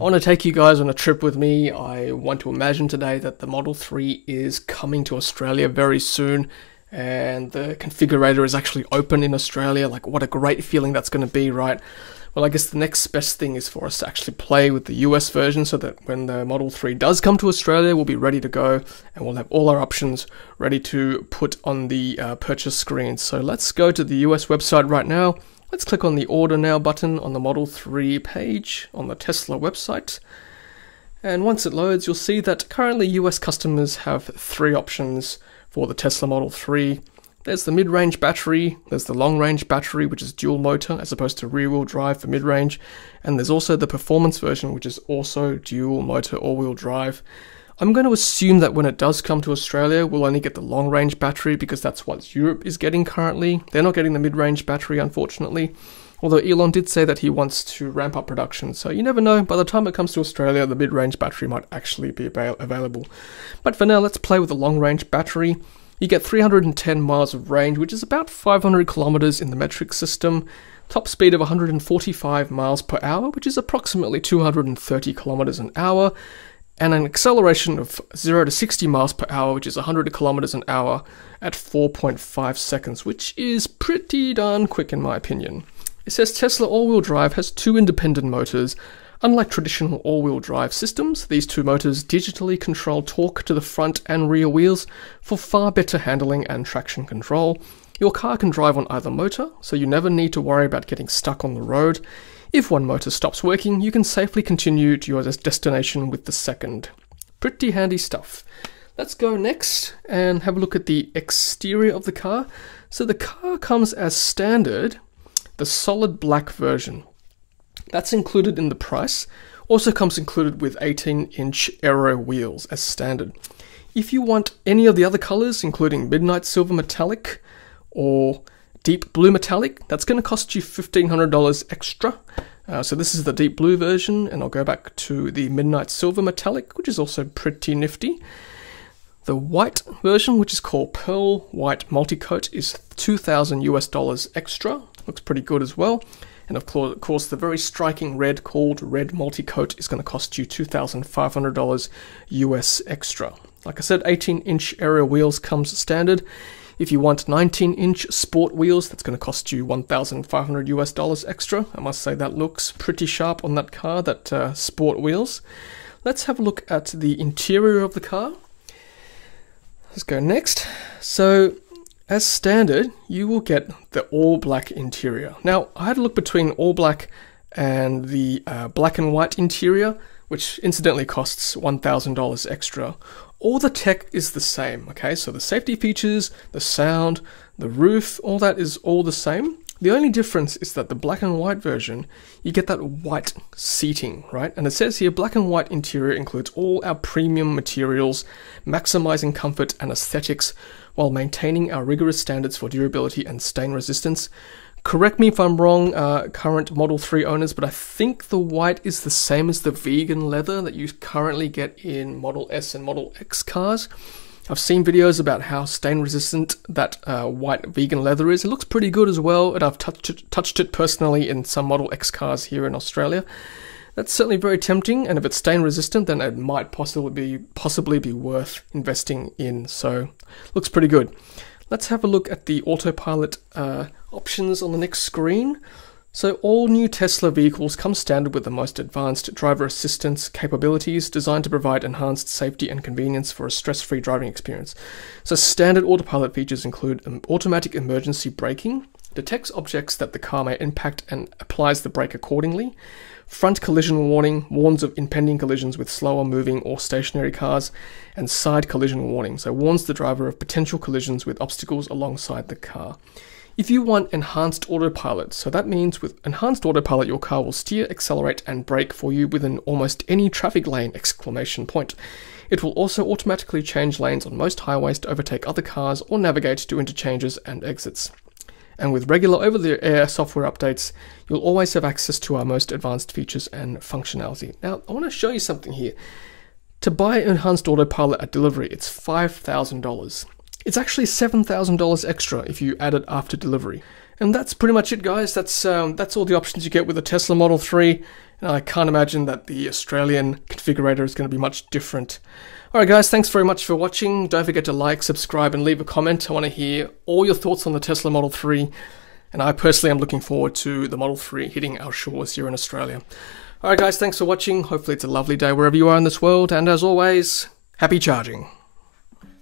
I want to take you guys on a trip with me. I want to imagine today that the Model 3 is coming to Australia very soon, and the configurator is actually open in Australia. Like, what a great feeling that's going to be, right? Well, I guess the next best thing is for us to actually play with the US version so that when the Model 3 does come to Australia, we'll be ready to go and we'll have all our options ready to put on the purchase screen. So let's go to the US website right now. Let's click on the Order Now button on the Model 3 page on the Tesla website. And once it loads, you'll see that currently US customers have three options for the Tesla Model 3. There's the mid-range battery, there's the long-range battery, which is dual motor as opposed to rear-wheel drive for mid-range, and there's also the performance version, which is also dual motor all-wheel drive. I'm going to assume that when it does come to Australia, we'll only get the long-range battery because that's what Europe is getting currently. They're not getting the mid-range battery, unfortunately. Although Elon did say that he wants to ramp up production, so you never know. By the time it comes to Australia, the mid-range battery might actually be available. But for now, let's play with the long-range battery. You get 310 miles of range, which is about 500 kilometers in the metric system. Top speed of 145 miles per hour, which is approximately 230 kilometers an hour. And an acceleration of 0 to 60 miles per hour, which is 100 kilometers an hour at 4.5 seconds, which is pretty darn quick in my opinion. It says Tesla all-wheel drive has two independent motors. Unlike traditional all-wheel drive systems, these two motors digitally control torque to the front and rear wheels for far better handling and traction control. Your car can drive on either motor, so you never need to worry about getting stuck on the road. If one motor stops working, you can safely continue to your destination with the second. Pretty handy stuff. Let's go next and have a look at the exterior of the car. So the car comes as standard, the solid black version. That's included in the price. Also comes included with 18-inch aero wheels as standard. If you want any of the other colors, including midnight silver metallic or deep blue metallic, that's going to cost you $1,500 extra. So this is the deep blue version, and I'll go back to the midnight silver metallic, which is also pretty nifty. The white version, which is called pearl white multicoat, is $2,000 extra. Looks pretty good as well. And of course, the very striking red called red multicoat is going to cost you $2,500 US extra. Like I said, 18-inch area wheels comes standard. If you want 19-inch sport wheels, that's going to cost you $1,500 US extra. I must say that looks pretty sharp on that car, that sport wheels. Let's have a look at the interior of the car. Let's go next. So, as standard, you will get the all-black interior. Now, I had a look between all-black and the black and white interior, which incidentally costs $1,000 extra. All the tech is the same, okay? So the safety features, the sound, the roof, all that is all the same. The only difference is that the black and white version, you get that white seating, right? And it says here, black and white interior includes all our premium materials, maximizing comfort and aesthetics while maintaining our rigorous standards for durability and stain resistance. Correct me if I'm wrong, current Model 3 owners, but I think the white is the same as the vegan leather that you currently get in Model S and Model X cars. I've seen videos about how stain resistant that white vegan leather is. It looks pretty good as well, and I've touched it personally in some Model X cars here in Australia. That's certainly very tempting, and if it's stain resistant, then it might possibly be worth investing in. So, looks pretty good. Let's have a look at the Autopilot options on the next screen. So all new Tesla vehicles come standard with the most advanced driver assistance capabilities designed to provide enhanced safety and convenience for a stress-free driving experience. So standard Autopilot features include automatic emergency braking, detects objects that the car may impact and applies the brake accordingly, front collision warning, warns of impending collisions with slower moving or stationary cars, and side collision warning, so warns the driver of potential collisions with obstacles alongside the car. If you want enhanced autopilot, so that means with enhanced autopilot your car will steer, accelerate and brake for you within almost any traffic lane! It will also automatically change lanes on most highways to overtake other cars or navigate to interchanges and exits. And with regular over-the-air software updates, you'll always have access to our most advanced features and functionality. Now, I want to show you something here. To buy enhanced autopilot at delivery, it's $5,000. It's actually $7,000 extra if you add it after delivery. And that's pretty much it, guys. That's all the options you get with the Tesla Model 3. And I can't imagine that the Australian configurator is going to be much different. Alright guys, thanks very much for watching. Don't forget to like, subscribe and leave a comment. I want to hear all your thoughts on the Tesla Model 3. And I personally am looking forward to the Model 3 hitting our shores here in Australia. Alright guys, thanks for watching. Hopefully it's a lovely day wherever you are in this world. And as always, happy charging.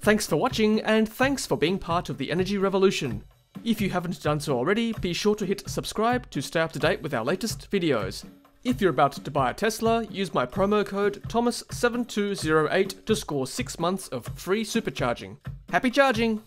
Thanks for watching, and thanks for being part of the energy revolution. If you haven't done so already, be sure to hit subscribe to stay up to date with our latest videos. If you're about to buy a Tesla, use my promo code Thomas7208 to score 6 months of free supercharging. Happy charging!